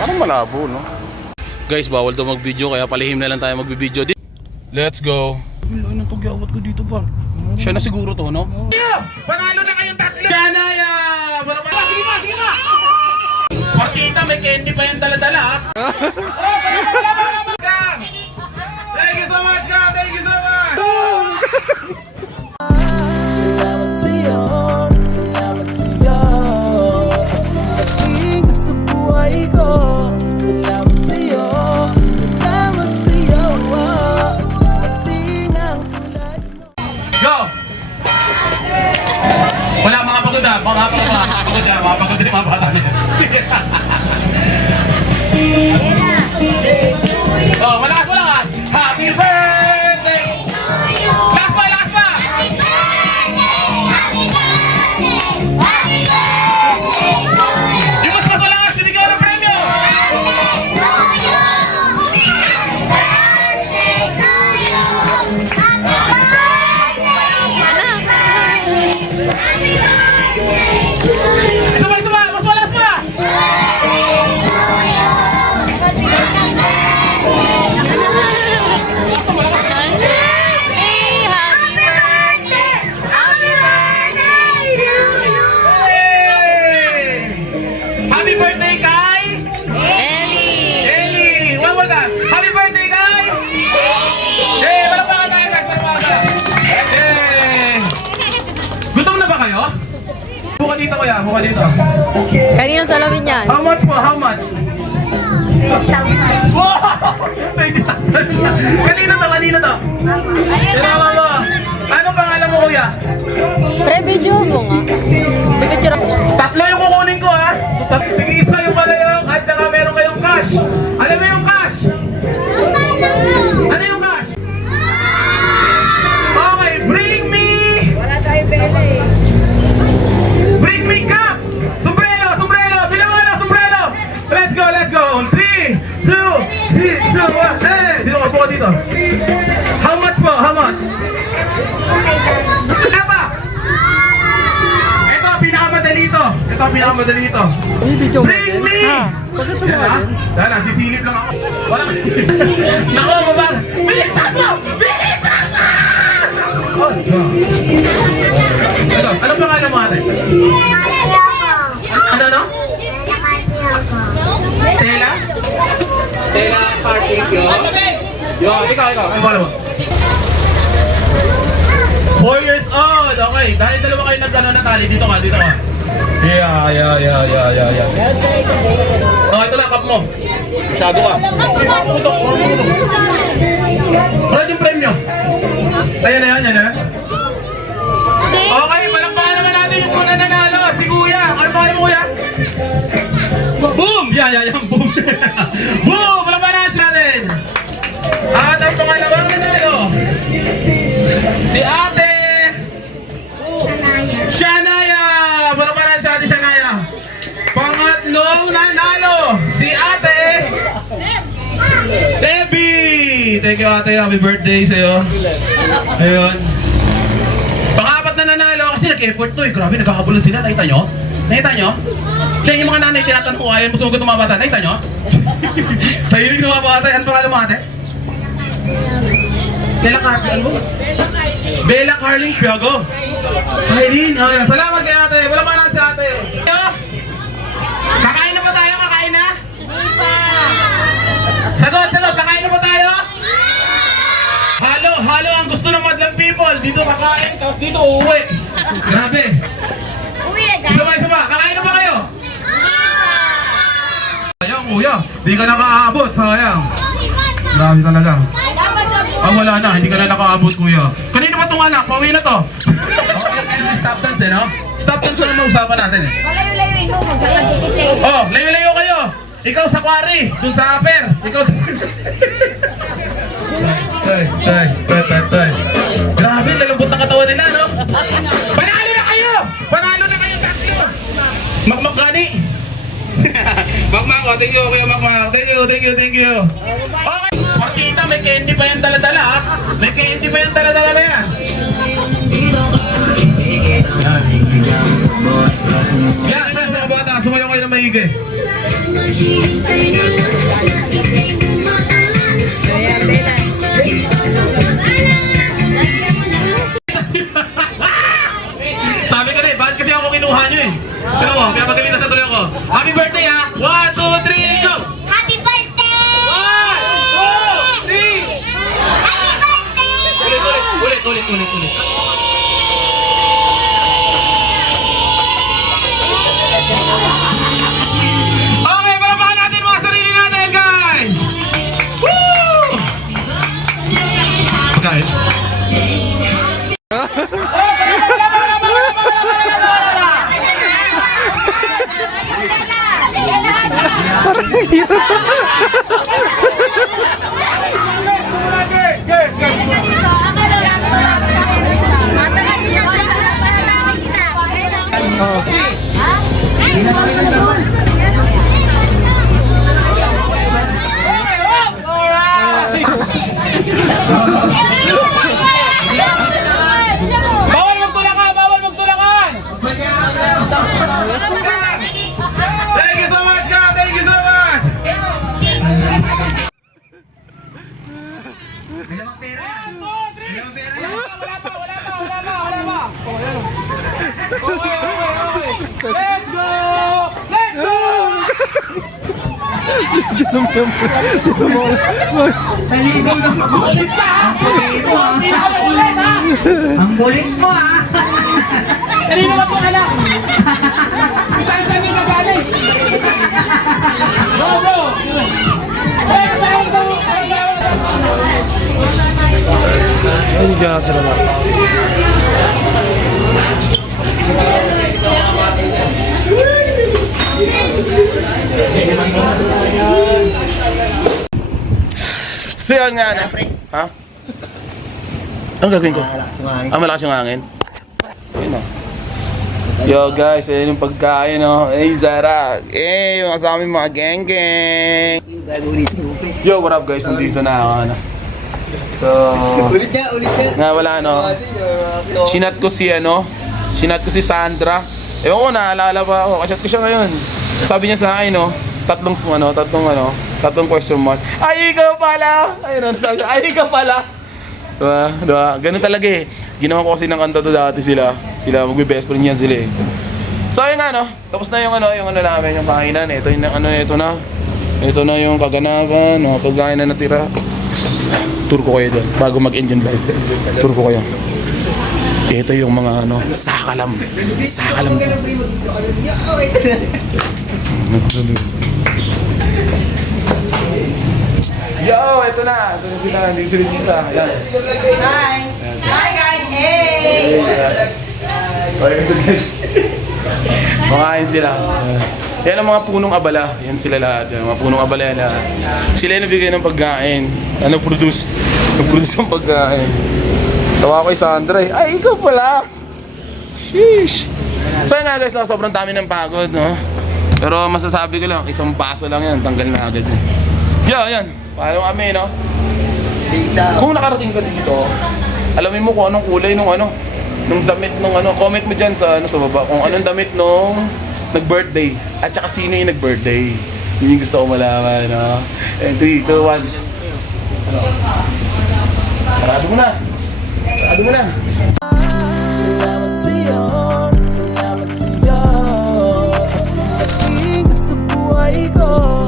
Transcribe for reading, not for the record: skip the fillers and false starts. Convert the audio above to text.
Parang malabo, no? Guys, bawal daw mag-video kaya palihim na lang tayo mag-video. Let's go. Ano itong gawat ko dito pa? Siya na siguro to, no? Panalo na kayong tatlo! Ganaya! Sige pa, sige pa! Partita, may candy pa yung dala-dala, ha? Thank you so much, God! Thank you so much! Salamat sa'yo, salamat sa'yo. Pagdating ka sa buhay ko. Salamat sa'yo, salamat sa'yo. Pagdating ang tulad mo. Go! Wala mga pagod ha, mga pagod din mga bata niya. Oh, malakas mo lang ha! Happy birthday! Last pa, last pa! Yung mas masalakas, binigyan ng premyo! Sabay, mas malas pa! Happy birthday kay Ellie! One more time! Happy birthday kay Hey! Malapakan tayo guys! Malapakan! Hey! Gutom na ba kayo? Buka dito kuya, buka dito. Kanino salamin yan? How much po? How much? Wow! Kanina to, kanina to. Tinawa mo. Anong pangalan mo kuya? Pre-video mo nga. Picture ako. Tatlo yung kukunin ko ha. Sige, isa yung malayok at saka meron kayong cash. Alam mo yung cash? Ano yung cash? Okay, bring me! Wala tayo pera eh. Bring me cup! Sombrero! Sombrero! Bilang mo na! Sombrero! Let's go! Let's go! 3, 2, 1. Hey! Dito ka po dito. How much po? How much? Ano ba? Ito, pinakamadali ito. Ito, pinakamadali ito. Bring me! Yan ha? Yan ha, sisilip lang ako. Wala. Nako, baba! Bilisan mo! Bilisan mo! Ito, anong pangalan mo ate? Ano no? Tela? Tela Carpio? Yo, ikaw. Ano pangalan mo? 4 years old! Okay, dahil dalawa kayo nag-ano na tali. Dito ka. Yeah. Oh, ito lang, cup mo. Masyado ka. Wala yung premyo. Ayan na. Okay, palakpakan naman natin yung una nanalo. Si Kuya. Ano pangalan mo, Kuya? Boom! Yan, boom. Boom! Palakpakan natin. At ang pangalawang nanalo. Si Ate Shanaya! Palakpakan si Ate Shanaya. Pangatlong nanalo. Si Ate Debbie! Thank you ate, happy birthday sa'yo. Ayun. Pang-apat na nanalo kasi nag-effort to eh. Grabe, nagkakabulan sila. Nakita nyo? Kaya yung mga nanay tinatanong ko, ayaw mo sumagot ng mga bata. Nakita nyo? Tahilig ng mga bata. Ano pangalan mo ate? Bella Carling Piago. Kailin, ayan. Salamat kay ate. Wala pa na si ate. Kakain na ba tayo? Kakain na? Sagot, kakain na ba tayo? Halo ang gusto ng madlang people. Dito kakain, tapos dito uuwi. Grabe. Isa pa, kakain na ba kayo? Sayang kuya, di ka nakaabot, sayang. Grabe talaga. Wala na, hindi ka na nakaabot kuya. Kanino ba itong anak? Pauwi na to. Stop dance no? Stop dance na usapan natin eh. Malayo-layoin mo. Oh, layo-layo kayo. Ikaw sa quarry, dun sa upper. Ikaw Tay. Grabe, lalambot ng katawan nila, no? Panalo na kayo! Kakyo! Makmak gani! Makmak, oh, thank you, kuya Makmak. Thank you. Okay, partita, may candy pa yung dala-dala, ha? May candy pa yung dala-dala na yan. Yan, mga bata, sumayaw kayo ng maigi. Sabi ko na eh, bakit kasi ako kinuha nyo eh? Pero mo, kaya magalitan na tuloy ako. Happy birthday ha! 1, 2, 3, go! Happy birthday! 1, 2, 3! Ulit. Okay, palapakan natin mga sarili natin, guys! Woo! Guys. Bawal magtulakan! Thank you so much, God! Thank you so much! Okay. Let's go! Let's go! Ang kulit mo ah! Kanina ba ito alam? Saan ka galing? Go, go! So yun nga na. Ha? Anong gagawin ko? Malakas yung hangin. Ayun o. Yo guys, ayun yung pagkain o. Hey Zara. Hey, mga sa amin mga geng-geng. Yo, what up guys? Nandito na ako. Ano. So, Ulit na. nga wala no. Sinat ko si Sandra. Ewan ko, naalala pa ako. Kachat ko siya ngayon. Sabi niya sa akin no, tatlong question mark. Ay, ikaw pala! Ayun, sabi niya, ay, ikaw pala! Diba? Ganun talaga eh. Ginawa ko kasi ng kanta to dati sila. Sila, magbe-best friend yan sila eh. So, ayun nga no, tapos na yung namin, yung kainan. Ito na yung kaganapan, no, pagkain na natira. Tour ko kayo doon, bago mag-engine vibe. Tour ko kayo. Ito yung mga sakalam to. Yo, ito na sila, hindi sila dito. Ayan. Hi guys! Hey! Okay, so guys. Makain sila. Yan ang mga punong abala. Yan sila lahat. Yan, mga punong abala yan lahat. Sila yung nabigay ng pagkain. Nag-produce ng pagkain. Tawa ko kay Sandra eh. Ay, ikaw pala! Sheesh! So yun nga guys, sobrang dami ng pagod, no? Pero masasabi ko lang, isang paso lang yan, tanggal na agad yan. Yan. Paano kami, no? Kung nakarating ka dito, alamin mo kung anong kulay nung damit nung comment mo dyan sa baba. Kung anong damit nung nag-birthday. At saka sino yung nag-birthday. Yun yung gusto ko malaman, no? And 3, 2, 1. Sarado mo na. Salamat sa'yo, salamat sa'yo. Naging sa buhay ko.